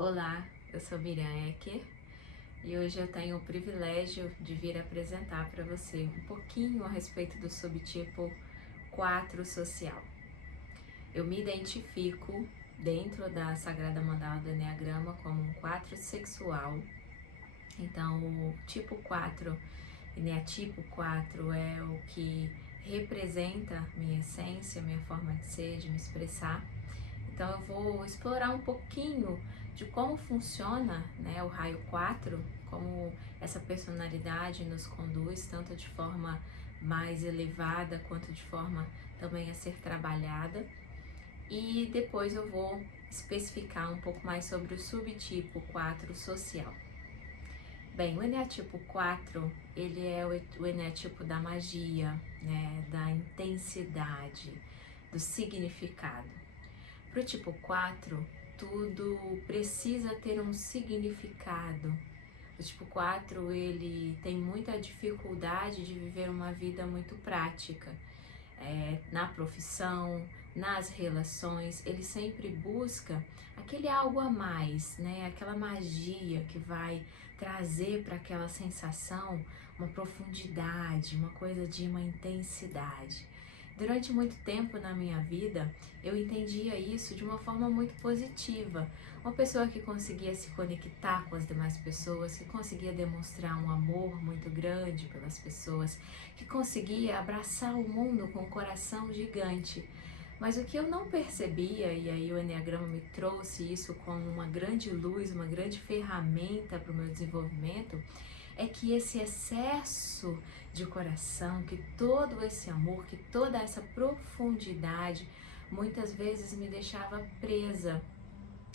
Olá, eu sou Miriam Ecker e hoje eu tenho o privilégio de vir apresentar para você um pouquinho a respeito do subtipo 4 social. Eu me identifico dentro da Sagrada Mandala do Eneagrama como um 4 sexual. Então, o tipo 4, Eneatipo 4 é o que representa minha essência, minha forma de ser, de me expressar. Então eu vou explorar um pouquinho de como funciona, né, o raio 4, como essa personalidade nos conduz, tanto de forma mais elevada quanto de forma também a ser trabalhada. E depois eu vou especificar um pouco mais sobre o subtipo 4 social. Bem, o Eneatipo 4, ele é o Eneatipo da magia, né, da intensidade, do significado. Para o tipo 4, tudo precisa ter um significado. O tipo 4, ele tem muita dificuldade de viver uma vida muito prática. Na profissão, nas relações, ele sempre busca aquele algo a mais, né? Aquela magia que vai trazer para aquela sensação uma profundidade, uma coisa de uma intensidade. Durante muito tempo na minha vida, eu entendia isso de uma forma muito positiva. Uma pessoa que conseguia se conectar com as demais pessoas, que conseguia demonstrar um amor muito grande pelas pessoas, que conseguia abraçar o mundo com um coração gigante. Mas o que eu não percebia, e aí o Eneagrama me trouxe isso como uma grande luz, uma grande ferramenta para o meu desenvolvimento, é que esse excesso de coração, que todo esse amor, que toda essa profundidade, muitas vezes me deixava presa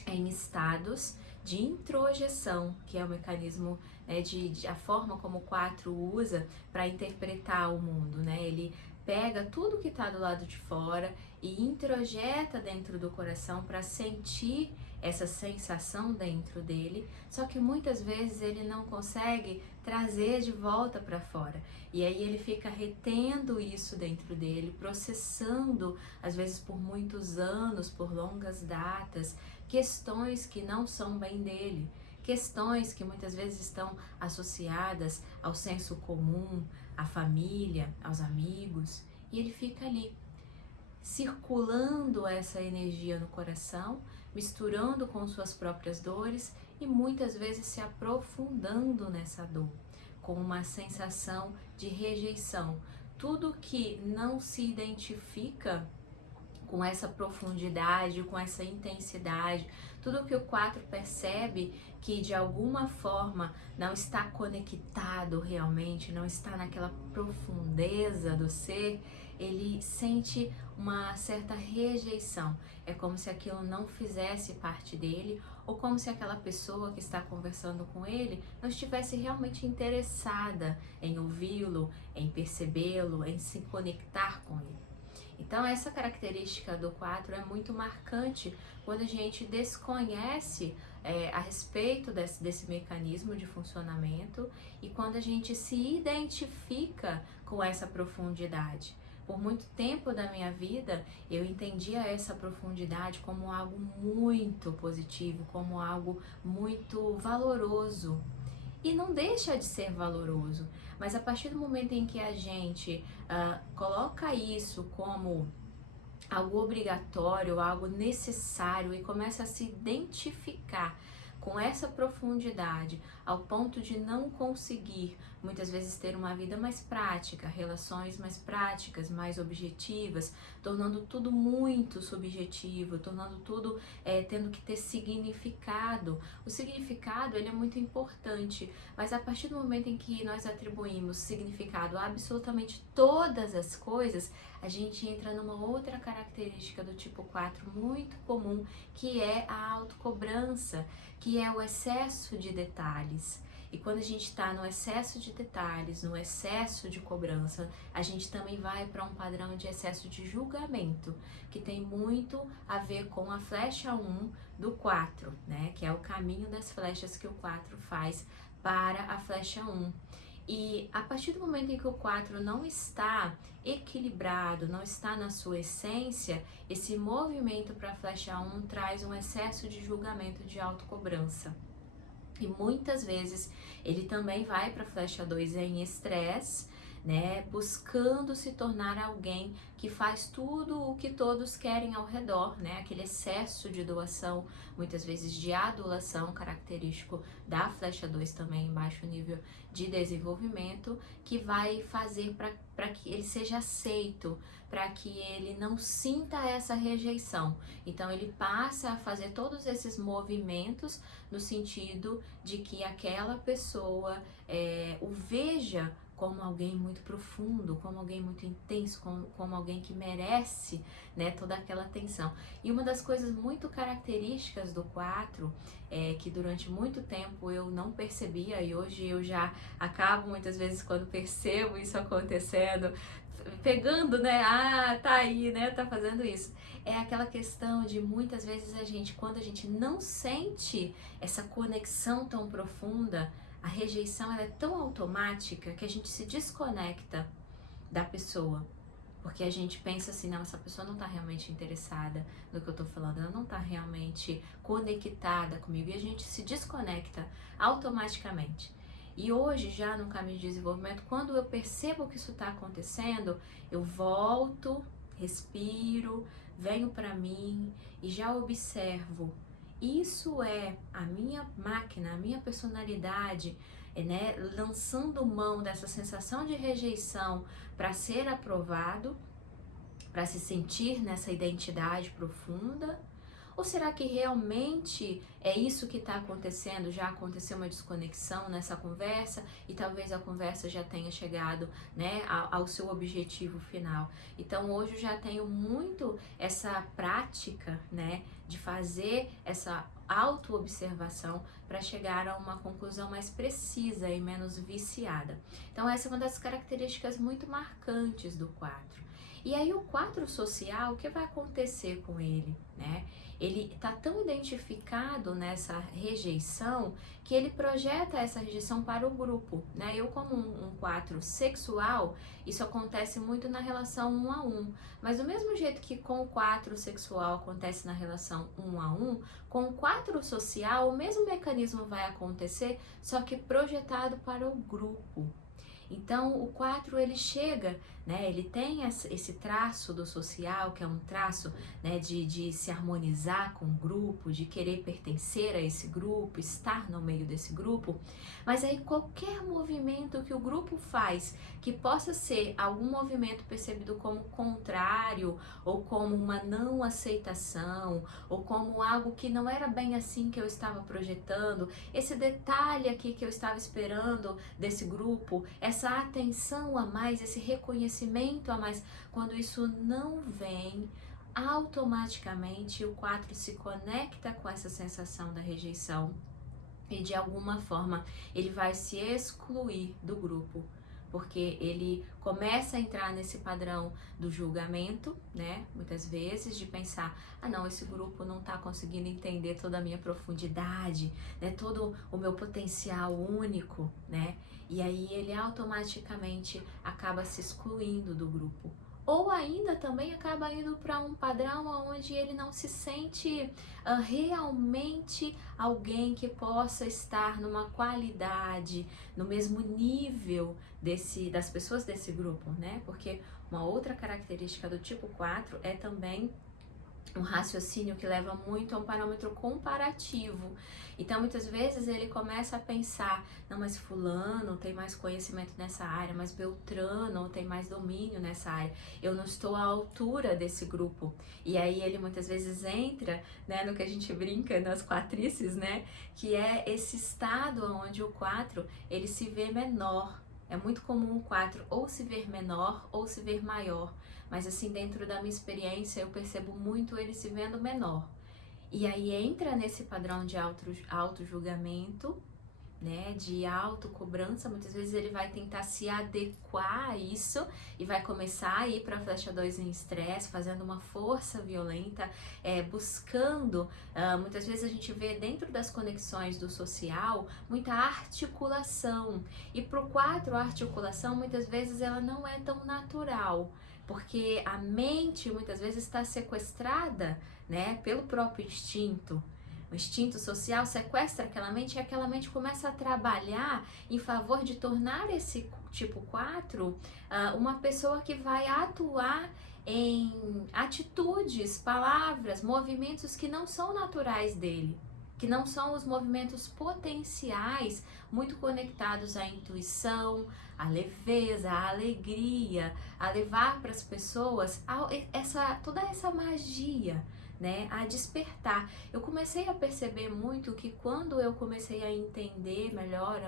em estados de introjeção, que é o mecanismo, né, a forma como o 4 usa para interpretar o mundo, né? Ele pega tudo que está do lado de fora e introjeta dentro do coração para sentir essa sensação dentro dele, só que muitas vezes ele não consegue trazer de volta para fora. E aí ele fica retendo isso dentro dele, processando, às vezes por muitos anos, por longas datas, questões que não são bem dele, questões que muitas vezes estão associadas ao senso comum, à família, aos amigos, e ele fica ali, circulando essa energia no coração, misturando com suas próprias dores e muitas vezes se aprofundando nessa dor, com uma sensação de rejeição. Tudo que não se identifica com essa profundidade, com essa intensidade, tudo que o 4 percebe que de alguma forma não está conectado realmente, não está naquela profundeza do ser, ele sente uma certa rejeição. É como se aquilo não fizesse parte dele, ou como se aquela pessoa que está conversando com ele não estivesse realmente interessada em ouvi-lo, em percebê-lo, em se conectar com ele. Então essa característica do 4 é muito marcante quando a gente desconhece a respeito desse mecanismo de funcionamento e quando a gente se identifica com essa profundidade. Por muito tempo da minha vida, eu entendia essa profundidade como algo muito positivo, como algo muito valoroso. E não deixa de ser valoroso, mas a partir do momento em que a gente coloca isso como algo obrigatório, algo necessário e começa a se identificar com essa profundidade ao ponto de não conseguir muitas vezes ter uma vida mais prática, relações mais práticas, mais objetivas, tornando tudo muito subjetivo, tornando tudo tendo que ter significado. O significado ele é muito importante, mas a partir do momento em que nós atribuímos significado a absolutamente todas as coisas, a gente entra numa outra característica do tipo 4 muito comum, que é a autocobrança, que é o excesso de detalhes. E quando a gente está no excesso de detalhes, no excesso de cobrança, a gente também vai para um padrão de excesso de julgamento, que tem muito a ver com a flecha 1 do 4, né? Que é o caminho das flechas que o 4 faz para a flecha 1. E a partir do momento em que o 4 não está equilibrado, não está na sua essência, esse movimento para a flecha 1 traz um excesso de julgamento, de autocobrança. E muitas vezes ele também vai para a flecha 2 em estresse, né, buscando se tornar alguém que faz tudo o que todos querem ao redor, né, aquele excesso de doação, muitas vezes de adulação, característico da flecha 2 também em baixo nível de desenvolvimento, que vai fazer para que ele seja aceito, para que ele não sinta essa rejeição. Então ele passa a fazer todos esses movimentos no sentido de que aquela pessoa o veja como alguém muito profundo, como alguém muito intenso, como alguém que merece, né, toda aquela atenção. E uma das coisas muito características do 4, que durante muito tempo eu não percebia, e hoje eu já acabo muitas vezes quando percebo isso acontecendo, pegando, né, tá aí, né, tá fazendo isso. É aquela questão de muitas vezes quando a gente não sente essa conexão tão profunda, a rejeição ela é tão automática que a gente se desconecta da pessoa. Porque a gente pensa assim, não, essa pessoa não está realmente interessada no que eu estou falando, ela não está realmente conectada comigo, e a gente se desconecta automaticamente. E hoje, já no caminho de desenvolvimento, quando eu percebo que isso está acontecendo, eu volto, respiro, venho para mim e já observo. Isso é a minha máquina, a minha personalidade, né, lançando mão dessa sensação de rejeição para ser aprovado, para se sentir nessa identidade profunda? Ou será que realmente é isso que está acontecendo? Já aconteceu uma desconexão nessa conversa e talvez a conversa já tenha chegado, né, ao seu objetivo final. Então hoje eu já tenho muito essa prática, né, de fazer essa autoobservação para chegar a uma conclusão mais precisa e menos viciada. Então essa é uma das características muito marcantes do 4. E aí o 4 social, o que vai acontecer com ele, né? Ele está tão identificado nessa rejeição que ele projeta essa rejeição para o grupo, né? Eu como um 4 sexual, isso acontece muito na relação 1 a 1, mas do mesmo jeito que com o 4 sexual acontece na relação 1 a 1, com o 4 social o mesmo mecanismo vai acontecer, só que projetado para o grupo. Então o 4 ele chega, né, ele tem esse traço do social, que é um traço, né, de se harmonizar com o grupo, de querer pertencer a esse grupo, estar no meio desse grupo, mas aí qualquer movimento que o grupo faz, que possa ser algum movimento percebido como contrário, ou como uma não aceitação, ou como algo que não era bem assim que eu estava projetando, esse detalhe aqui que eu estava esperando desse grupo, essa atenção a mais, esse reconhecimento a mais, quando isso não vem, automaticamente o 4 se conecta com essa sensação da rejeição e de alguma forma ele vai se excluir do grupo, porque ele começa a entrar nesse padrão do julgamento, né? Muitas vezes de pensar, não, esse grupo não está conseguindo entender toda a minha profundidade, né? Todo o meu potencial único, né? E aí ele automaticamente acaba se excluindo do grupo. Ou ainda também acaba indo para um padrão onde ele não se sente realmente alguém que possa estar numa qualidade, no mesmo nível das pessoas desse grupo, né? Porque uma outra característica do tipo 4 é também um raciocínio que leva muito a um parâmetro comparativo. Então, muitas vezes ele começa a pensar, não, mas fulano tem mais conhecimento nessa área, mas Beltrano tem mais domínio nessa área, eu não estou à altura desse grupo. E aí ele muitas vezes entra, né, no que a gente brinca nas quatrices, né, que é esse estado onde o 4, ele se vê menor. É muito comum o 4 ou se ver menor ou se ver maior, mas assim, dentro da minha experiência, eu percebo muito ele se vendo menor. E aí entra nesse padrão de auto-julgamento, né, de autocobrança. Muitas vezes ele vai tentar se adequar a isso e vai começar a ir para a flecha 2 em estresse, fazendo uma força violenta, buscando, muitas vezes a gente vê dentro das conexões do social, muita articulação, e para o 4 a articulação muitas vezes ela não é tão natural, porque a mente muitas vezes está sequestrada, né, pelo próprio instinto. O instinto social sequestra aquela mente e aquela mente começa a trabalhar em favor de tornar esse tipo 4 uma pessoa que vai atuar em atitudes, palavras, movimentos que não são naturais dele, que não são os movimentos potenciais muito conectados à intuição, à leveza, à alegria, a levar para as pessoas toda essa magia, né, a despertar. Eu comecei a perceber muito que quando eu comecei a entender melhor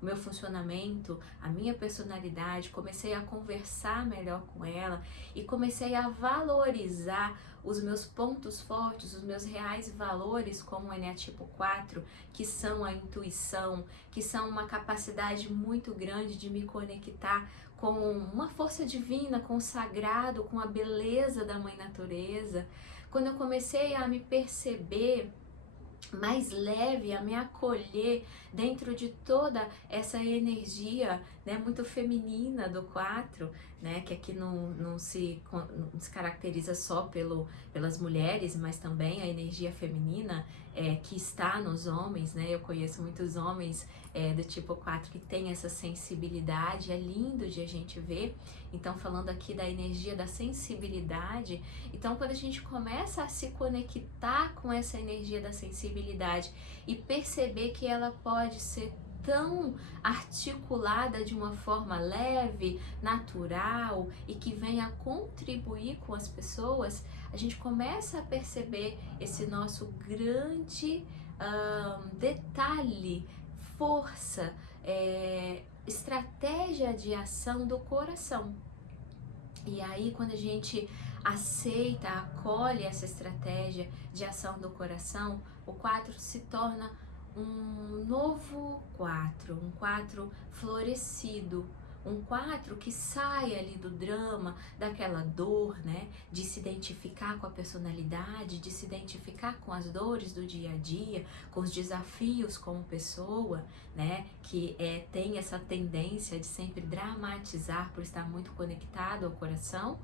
o meu funcionamento, a minha personalidade, comecei a conversar melhor com ela e comecei a valorizar os meus pontos fortes, os meus reais valores como o Eneatipo 4, que são a intuição, que são uma capacidade muito grande de me conectar com uma força divina, com o sagrado, com a beleza da Mãe Natureza. Quando eu comecei a me perceber mais leve, a me acolher dentro de toda essa energia, né, muito feminina do 4, né, que aqui não se caracteriza só pelas mulheres, mas também a energia feminina que está nos homens, né? Eu conheço muitos homens do tipo 4 que tem essa sensibilidade, é lindo de a gente ver. Então, falando aqui da energia da sensibilidade, então quando a gente começa a se conectar com essa energia da sensibilidade e perceber que ela pode ser tão articulada de uma forma leve, natural e que venha contribuir com as pessoas, a gente começa a perceber esse nosso grande detalhe, força, estratégia de ação do coração. E aí, quando a gente aceita, acolhe essa estratégia de ação do coração, o 4 se torna um novo 4, um 4 florescido, um 4 que sai ali do drama, daquela dor, né, de se identificar com a personalidade, de se identificar com as dores do dia a dia, com os desafios como pessoa, né, que tem essa tendência de sempre dramatizar por estar muito conectado ao coração.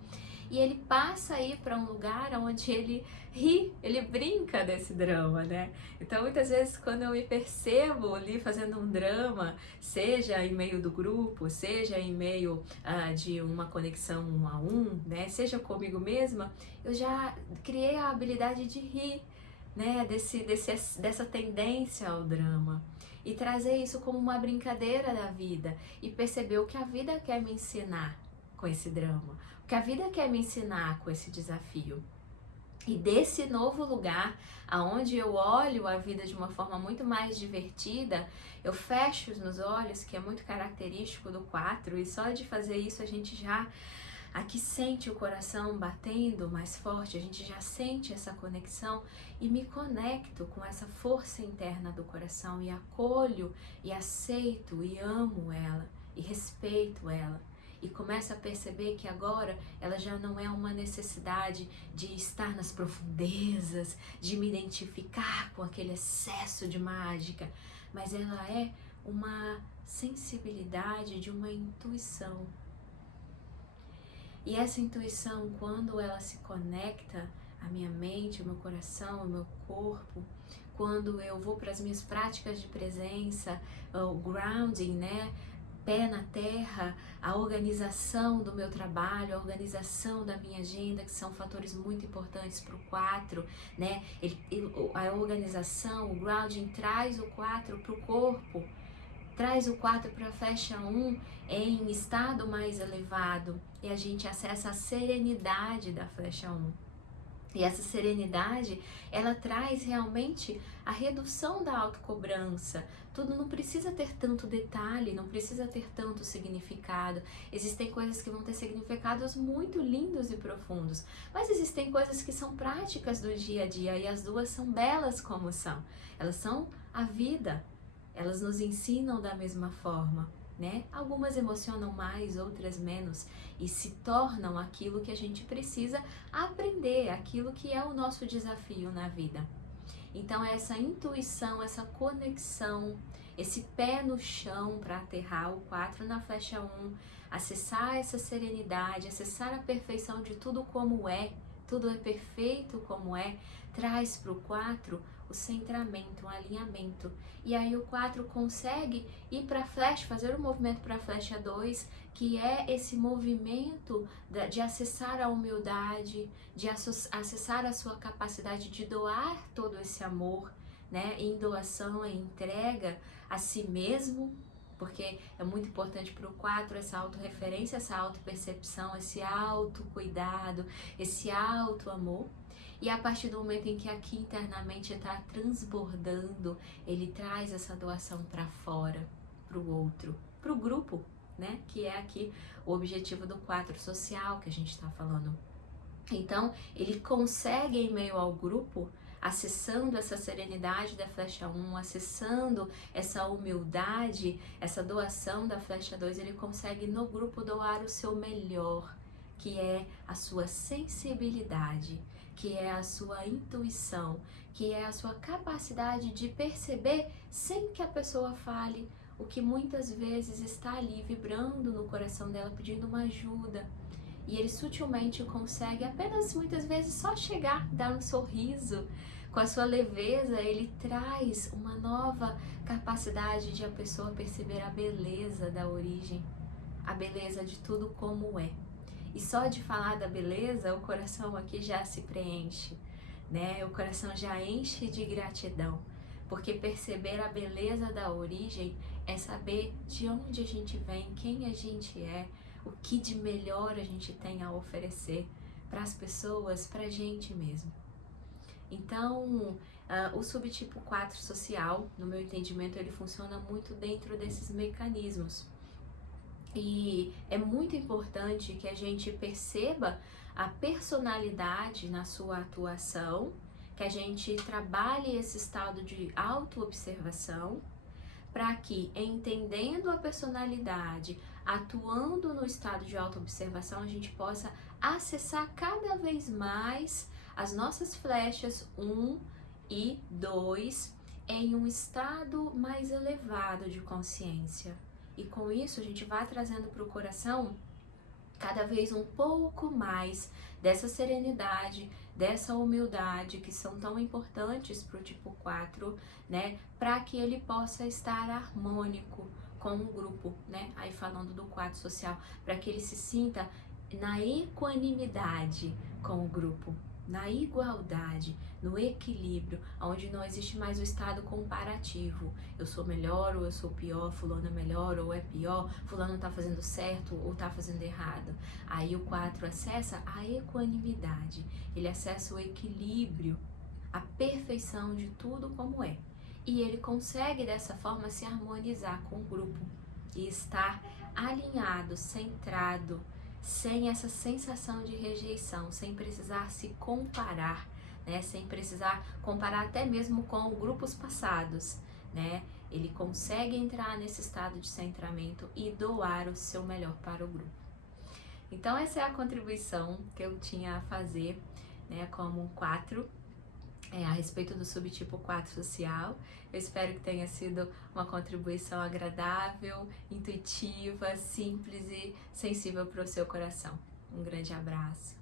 E ele passa a ir para um lugar onde ele ri, ele brinca desse drama, né? Então, muitas vezes, quando eu me percebo ali fazendo um drama, seja em meio do grupo, seja em meio de uma conexão 1 a 1, né? Seja comigo mesma, eu já criei a habilidade de rir, né? Dessa tendência ao drama. E trazer isso como uma brincadeira da vida. E perceber o que a vida quer me ensinar com esse drama. O que a vida quer me ensinar com esse desafio. E desse novo lugar, aonde eu olho a vida de uma forma muito mais divertida, eu fecho os meus olhos, que é muito característico do 4, e só de fazer isso a gente já aqui sente o coração batendo mais forte, a gente já sente essa conexão e me conecto com essa força interna do coração e acolho e aceito e amo ela e respeito ela. E começa a perceber que agora ela já não é uma necessidade de estar nas profundezas, de me identificar com aquele excesso de mágica, mas ela é uma sensibilidade de uma intuição. E essa intuição, quando ela se conecta à minha mente, ao meu coração, ao meu corpo, quando eu vou para as minhas práticas de presença, o grounding, né? Pé na terra, a organização do meu trabalho, a organização da minha agenda, que são fatores muito importantes para o 4, né? A organização, o grounding traz o 4 para o corpo, traz o 4 para a flecha 1 em estado mais elevado e a gente acessa a serenidade da flecha 1. E essa serenidade, ela traz realmente a redução da autocobrança. Tudo não precisa ter tanto detalhe, não precisa ter tanto significado. Existem coisas que vão ter significados muito lindos e profundos, mas existem coisas que são práticas do dia a dia e as duas são belas como são. Elas são a vida. Elas nos ensinam da mesma forma, né? Algumas emocionam mais, outras menos, e se tornam aquilo que a gente precisa aprender, aquilo que é o nosso desafio na vida. Então, essa intuição, essa conexão, esse pé no chão para aterrar o 4 na flecha 1, acessar essa serenidade, acessar a perfeição de tudo como é, tudo é perfeito como é, traz para o 4 o centramento, um alinhamento. E aí o 4 consegue ir para a flecha, fazer o movimento para a flecha 2, que é esse movimento de acessar a humildade, de acessar a sua capacidade de doar todo esse amor, né? Em doação, em entrega a si mesmo, porque é muito importante para o 4 essa autorreferência, essa autopercepção, esse autocuidado, esse autoamor. E a partir do momento em que aqui internamente está transbordando, ele traz essa doação para fora, para o outro, para o grupo, né? Que é aqui o objetivo do 4 social que a gente está falando. Então, ele consegue, em meio ao grupo, acessando essa serenidade da flecha 1, acessando essa humildade, essa doação da flecha 2, ele consegue no grupo doar o seu melhor, que é a sua sensibilidade, que é a sua intuição, que é a sua capacidade de perceber sem que a pessoa fale o que muitas vezes está ali vibrando no coração dela pedindo uma ajuda. E ele sutilmente consegue apenas muitas vezes só chegar, dar um sorriso. Com a sua leveza, ele traz uma nova capacidade de a pessoa perceber a beleza da origem, a beleza de tudo como é. E só de falar da beleza, o coração aqui já se preenche, né? O coração já enche de gratidão, porque perceber a beleza da origem é saber de onde a gente vem, quem a gente é, o que de melhor a gente tem a oferecer para as pessoas, para a gente mesmo. Então, o subtipo 4 social, no meu entendimento, ele funciona muito dentro desses mecanismos. E é muito importante que a gente perceba a personalidade na sua atuação, que a gente trabalhe esse estado de autoobservação, para que, entendendo a personalidade, atuando no estado de autoobservação, a gente possa acessar cada vez mais as nossas flechas 1 e 2 em um estado mais elevado de consciência. E com isso a gente vai trazendo para o coração cada vez um pouco mais dessa serenidade, dessa humildade que são tão importantes para o tipo 4, né? Para que ele possa estar harmônico com o grupo, né? Aí falando do 4 social, para que ele se sinta na equanimidade com o grupo, na igualdade, no equilíbrio, onde não existe mais o estado comparativo. Eu sou melhor ou eu sou pior, fulano é melhor ou é pior, fulano tá fazendo certo ou tá fazendo errado. Aí o 4 acessa a equanimidade, ele acessa o equilíbrio, a perfeição de tudo como é. E ele consegue dessa forma se harmonizar com o grupo e estar alinhado, centrado, sem essa sensação de rejeição, sem precisar se comparar, né? Sem precisar comparar até mesmo com grupos passados, né? Ele consegue entrar nesse estado de centramento e doar o seu melhor para o grupo. Então essa é a contribuição que eu tinha a fazer, né, como um 4, a respeito do subtipo 4 social. Eu espero que tenha sido uma contribuição agradável, intuitiva, simples e sensível para o seu coração. Um grande abraço.